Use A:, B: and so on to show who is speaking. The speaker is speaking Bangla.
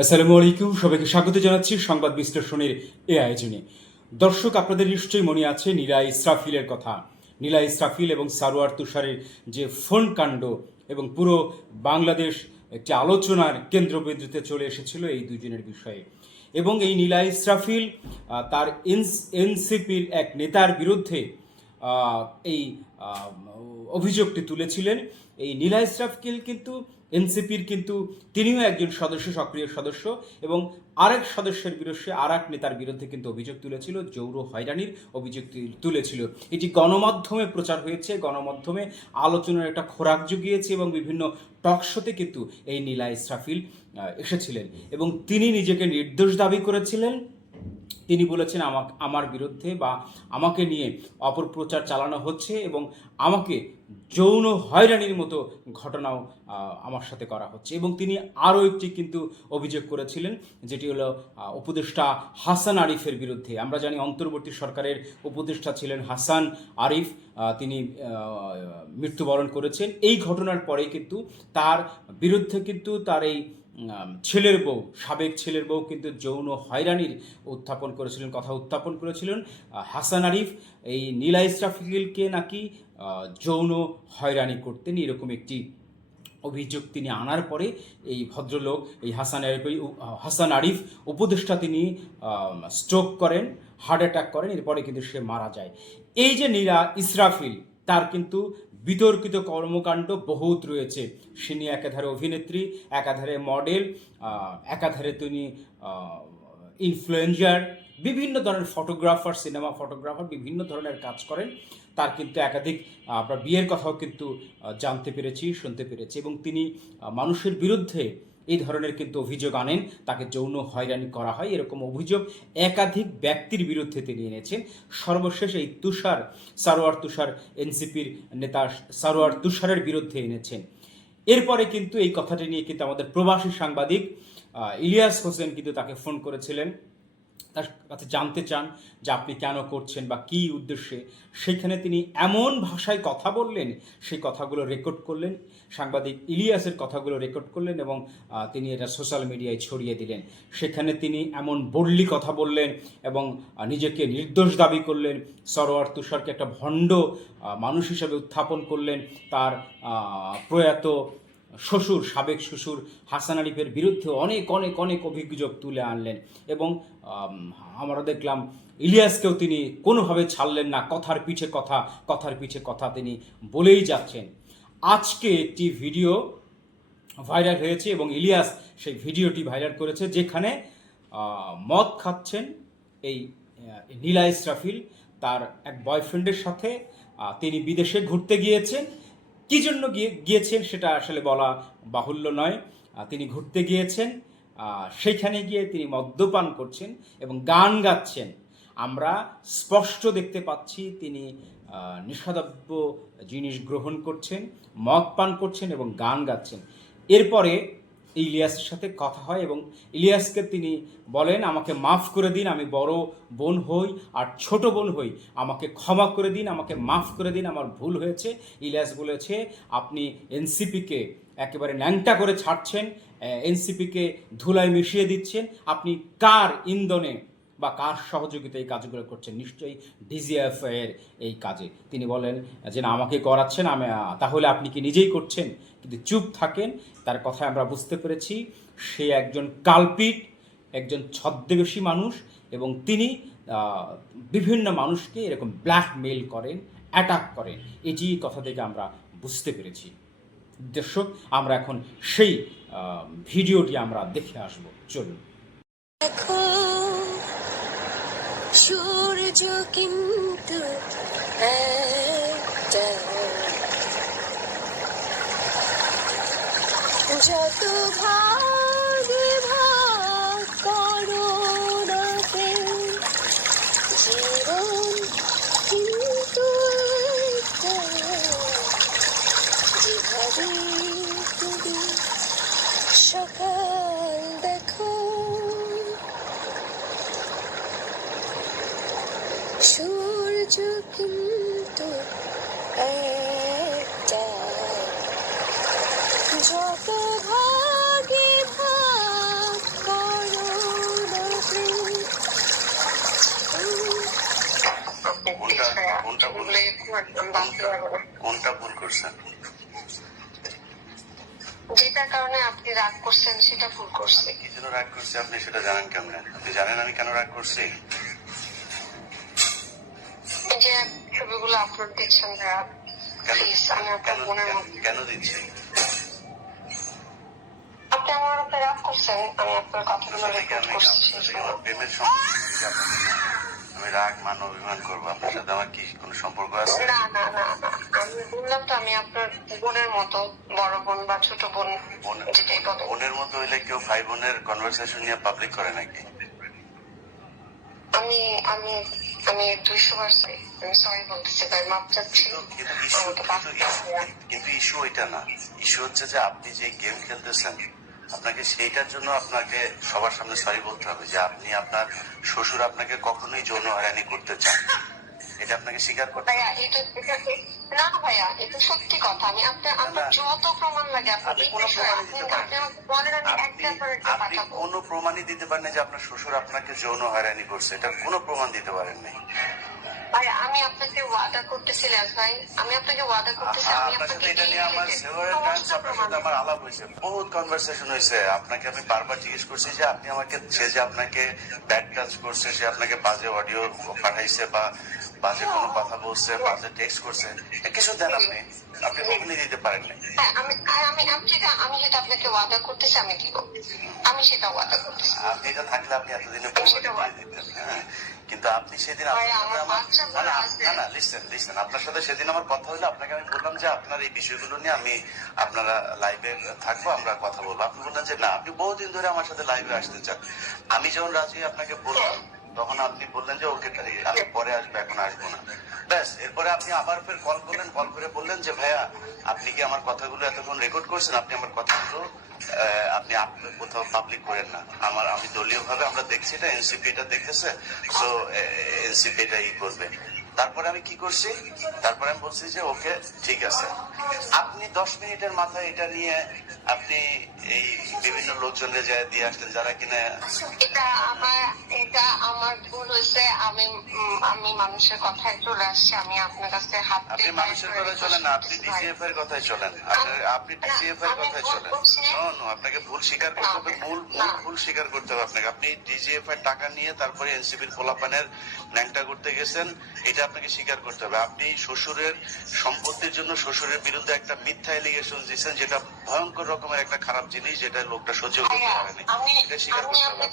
A: আসসালামু আলাইকুম, সবাইকে স্বাগত জানাচ্ছি সংবাদ বিশ্লেষণের এ আয়োজনে। দর্শক, আপনাদের নিশ্চয়ই মনে আছে নীলা ইসরাফিলের কথা। নীলা ইসরাফিল এবং সারোয়ার তুষারের যে ফোন কাণ্ড এবং পুরো বাংলাদেশ একটি আলোচনার কেন্দ্রবিন্দুতে চলে এসেছিল এই দুজনের বিষয়ে। এবং এই নীলা ইসরাফিল তার এনসিপির এক নেতার বিরুদ্ধে এই অভিযোগটি তুলেছিলেন। এই নীলা ইসরাফিল কিন্তু এনসিপির কিন্তু তিনিও একজন সদস্য, সক্রিয় সদস্য এবং আরেক সদস্যের বিরুদ্ধে আর এক নেতার বিরুদ্ধে কিন্তু অভিযোগ তুলেছিল, জৌর হয়রানির অভিযোগ তুলেছিল। এটি গণমাধ্যমে প্রচার হয়েছে, গণমাধ্যমে আলোচনার একটা খোরাক জুগিয়েছে এবং বিভিন্ন টকশোতে কিন্তু এই নীলা ইসরাফিল এসেছিলেন এবং তিনি নিজেকে নির্দোষ দাবি করেছিলেন। তিনি বলেছেন আমাক, আমার বিরুদ্ধে বা আমাকে নিয়ে অপপ্রচার চালানো হচ্ছে এবং আমাকে যৌন হয়রানির মতো ঘটনাও আমার সাথে করা হচ্ছে। এবং তিনি আরও একটি কিন্তু অভিযোগ করেছিলেন, যেটি হলো উপদেষ্টা হাসান আরিফের বিরুদ্ধে। আমরা জানি অন্তর্বর্তী সরকারের উপদেষ্টা ছিলেন হাসান আরিফ তিনি মৃত্যুবরণ করেছেন। এই ঘটনার পরে কিন্তু তার বিরুদ্ধে কিন্তু তার এই ছেলের বউ, সাবেক ছেলের বউ কিন্তু যৌন হয়রানির উত্থাপন করেছিলেন, কথা উত্থাপন করেছিলেন হাসান আরিফ। এই নীলা ইসরাফিলকে নাকি যৌন হয়রানি করতেন এরকম একটি অভিযোগ তিনি আনার পরে এই ভদ্রলোক, এই হাসান আরিফ হাসান আরিফ উপদেষ্টা তিনি স্ট্রোক করেন হার্ট অ্যাটাক করেন, এরপরে কিন্তু সে মারা যায়। এই যে নীরা ইসরাফিল, তার কিন্তু বিতর্কিত কর্মকাণ্ড বহুত রয়েছে। সিনি একাধারে অভিনেত্রী, একাধারে মডেল একাধারে তিনি ইনফ্লুয়েঞ্জার বিভিন্ন ধরনের ফটোগ্রাফার সিনেমা ফটোগ্রাফার বিভিন্ন ধরনের কাজ করেন। তার কিন্তু একাধিক আপনার বিয়ের কথাও কিন্তু জানতে পেরেছি, শুনতে পেরেছি এবং তিনি মানুষের বিরুদ্ধে এই ধরনের কিন্তু অভিযোগ আনেন। তাকে যৌন হয়রানি করা হয়। এরকম অভিযোগ একাধিক ব্যক্তির বিরুদ্ধে তিনি এনেছেন। সর্বশেষ এই তুষার, সারোয়ার তুষার, এনসিপির নেতা সারোয়ার তুষারের বিরুদ্ধে এনেছেন। এরপরে কিন্তু এই কথাটি নিয়ে কিন্তু আমাদের প্রবাসী সাংবাদিক ইলিয়াস হোসেন কিন্তু তাকে ফোন করেছিলেন। তার কাছে জানতে চান যে আপনি কেন করছেন বা কী উদ্দেশ্যে, সেখানে তিনি এমন ভাষায় কথা বললেন, সেই কথাগুলো রেকর্ড করলেন, সাংবাদিক ইলিয়াসের কথাগুলো রেকর্ড করলেন এবং তিনি এটা সোশ্যাল মিডিয়ায় ছড়িয়ে দিলেন। সেখানে তিনি এমন বল্লি কথা বললেন এবং নিজেকে নির্দোষ দাবি করলেন। সরোয়ার তুষারকে একটা ভণ্ড মানুষ হিসেবে উত্থাপন করলেন। তার প্রয়াত শ্বশুর, সাবেক শ্বশুর হাসান আরিফের বিরুদ্ধে অনেক অনেক অনেক অভিযোগ তুলে আনলেন এবং আমরা দেখলাম ইলিয়াসকেও তিনি কোনোভাবে ছাড়লেন না। কথার পিছে কথা, কথার পিছে কথা তিনি বলেই যাচ্ছেন। আজকে একটি ভিডিও ভাইরাল হয়েছে এবং ইলিয়াস সেই ভিডিওটি ভাইরাল করেছে যেখানে মদ খাচ্ছেন এই নীলা ইসরাফিল, তার এক বয়ফ্রেন্ডের সাথে তিনি বিদেশে ঘুরতে গিয়েছেন কি জন্য গিয়ে গিয়েছেন সেটা আসলে বলা বাহুল্য নয়। তিনি ঘুরতে গিয়েছেন সেখানে গিয়ে তিনি মদ্যপান করছেন এবং গান গাচ্ছেন। আমরা স্পষ্ট দেখতে পাচ্ছি তিনি নিষাদব্য জিনিস গ্রহণ করছেন মদ পান করছেন এবং গান গাচ্ছেন। এরপরে ইলিয়াসের সাথে কথা হয় এবং ইলিয়াসকে তিনি বলেন, আমাকে মাফ করে দিন, আমি বড় বোন হই আর ছোট বোন হই। আমাকে ক্ষমা করে দিন, আমাকে মাফ করে দিন, আমার ভুল হয়েছে। ইলিয়াস বলেছে, আপনি এনসিপিকে একেবারে ন্যাংটা করে ছাড়ছেন এনসিপিকে ধুলায় মিশিয়ে দিচ্ছেন। আপনি কার ইন্ধনে বা কার সহযোগিতা এই কাজগুলো করছেন নিশ্চয়ই ডিজিএফ এর এই কাজে। তিনি বলেন যে, না, আমাকে করাচ্ছেন, আমি তাহলে আপনি কি নিজেই করছেন? কিন্তু চুপ থাকেন। তার কথা আমরা বুঝতে পেরেছি, সে একজন কালপিট, একজন ছদ্মবেশী মানুষ এবং তিনি বিভিন্ন মানুষকে এরকম ব্ল্যাকমেল করেন, অ্যাটাক করেন। এটি কথা থেকে আমরা বুঝতে পেরেছি। দর্শক, আমরা এখন সেই ভিডিওটি আমরা দেখে আসব। চলুন।
B: সূর্য কিন্তু যত ভাগে কিন্তু যত ভাগে ভাগ
C: কোনটা ভুল করছেন?
B: যেটা কারণে আপনি রাগ করছেন সেটা ভুল করছে।
C: কি জন্য রাগ করছে আপনি সেটা জানেন কেমনে? আপনি জানেন আমি কেন রাগ করছি?
B: ছবিগুলো আপলোড দিচ্ছেন ভাইয়া প্লিজ আমি আপনার
C: কেন
B: বোনের
C: কেন-
B: মতো আপনি আমার উপরে রাগ করছেন আমি আপনার কথাগুলো রেকর্ড করছি।
C: আমি রাগ মান অভিমান করব। আপনার সাথে আমার কি কোনো সম্পর্ক আছে?
B: না না না না। আমি বললাম তো আমি আপনার বোনের মতো বড় বোন বা ছোট বোন
C: বোন-
B: যেটাই বলো
C: বোনের মতো হইলে কেউ ভাই বোনের কনভারসেশন নিয়ে পাবলিক করে নাকি?
B: আমি আমি আমি দুইশো বার আমি সরি বলতেছি ভাই মাপ চাচ্ছি।
C: কিন্তু ইস্যু ওইটা না। ইস্যু হচ্ছে যে আপনি যে গেম খেলতেছেন আপনাকে সেইটার জন্য আপনাকে সবার সামনে সরি বলতে হবে যে আপনি আপনার শ্বশুর আপনাকে কখনোই যৌন হয়রানি করতে চান এটা আপনাকে স্বীকার করতে
B: না ভাইয়া এটা সত্যি কথা। আমি আপনার আপনার যত প্রমাণ লাগে আপনি
C: কোনো প্রমাণই দিতে পারেন
B: আপনি
C: আপনি কোনো প্রমাণই দিতে যে আপনার শ্বশুর আপনাকে যৌন হয়রানি করছে। এটা কোনো প্রমাণ দিতে পারেন নাই।
B: ভাই আমি আপনাকে ওয়াদা করতেছি ভাই। আমি আপনাকে ওয়াদা করতেছি আমি আপনাকে
C: এটা নিয়ে আমার several times আপনার সাথে আমার আলাপ হয়েছে। বহুত কনভারসেশন হয়েছে। আপনাকে আমি বারবার জিজ্ঞেস করছি যে আপনি আমাকে সে যে আপনাকে ব্যাড টাচ করছে সে আপনাকে বাজে অডিও পাঠাইছে বা বাজে কোনো কথা বলছে বাজে টেক্সট করছে। কিছু দেন আপনি। আপনি কখনই দিতে পারেন না
B: হ্যাঁ, আমি আমি আমি যেটা আমি যেটা আপনাকে ওয়াদা করতেছি আমি দিব। আমি সেটা ওয়াদা করতেছি।
C: আপনি এটা থাকলে আপনি এতদিনে হ্যাঁ। কিন্তু আপনি সেদিন আপনার সাথে না না, লিসেন লিসেন আপনার সেদিন আমার কথা হলো আপনাকে আমি বললাম যে আপনার এই বিষয়গুলো নিয়ে আমি আপনারা লাইভে থাকব আমরা কথা বলব। আপনি বললেন যে না আপনি বহুদিন ধরে আমার সাথে লাইভে আসতে চান। আমি যখন রাজি আপনাকে বললাম তখন আপনি বললেন যে ওকে আমি পরে আসব এখন আসব না। ব্যাস, এরপরে আপনি আবার ফের কল করলেন কল করে বললেন যে, ভাইয়া, আপনি কি আমার কথাগুলো এতক্ষণ রেকর্ড করছেন? আপনি আমার কথাগুলো আপনি কোথাও পাবলিক করেন না। আমার, আমি দলীয় ভাবে আমরা দেখছি এটা এনসিপি এটা দেখেছে তো এনসিপি এটা ই করবে। তারপরে আমি কি করছি? তারপরে আমি বলছি যে ওকে ঠিক আছে। আপনি দশ মিনিটের মাথায় এটা নিয়ে আপনি এই বিভিন্ন লোকজনকে যায় দিয়ে আসলেন যারা কিনা
B: এটা আমার এটা আমার ভুল হয়েছে। আমি আমি মানুষের কথায় চলে আসছি। আমি আপনার কাছে হাত
C: আপনি মানুষের কথায় চলেন না আপনি। ডিজিএফ এর কথায় চলেন। আপনি ডিজিএফ এর কথায়
B: ভুল
C: চলেন।
B: করছি।
C: নো। নো আপনাকে ভুল স্বীকার করতে হবে। মূল মূল ভুল স্বীকার করতে হবে আপনাকে। আপনি ডিজিএফ এর টাকা নিয়ে তারপরে এনসিপির পোলাপানের ন্যাংটা করতে গেছেন। এটা আপনাকে স্বীকার করতে হবে। আপনি শ্বশুরের সম্পত্তির জন্য শ্বশুরের বিরুদ্ধে একটা মিথ্যা এলিগেশন দিয়েছেন যেটা ভয়ঙ্কর রকমের একটা খারাপ জিনিস যেটা লোকটা সহ্য করতে পারেনি। এটা স্বীকার করতে হবে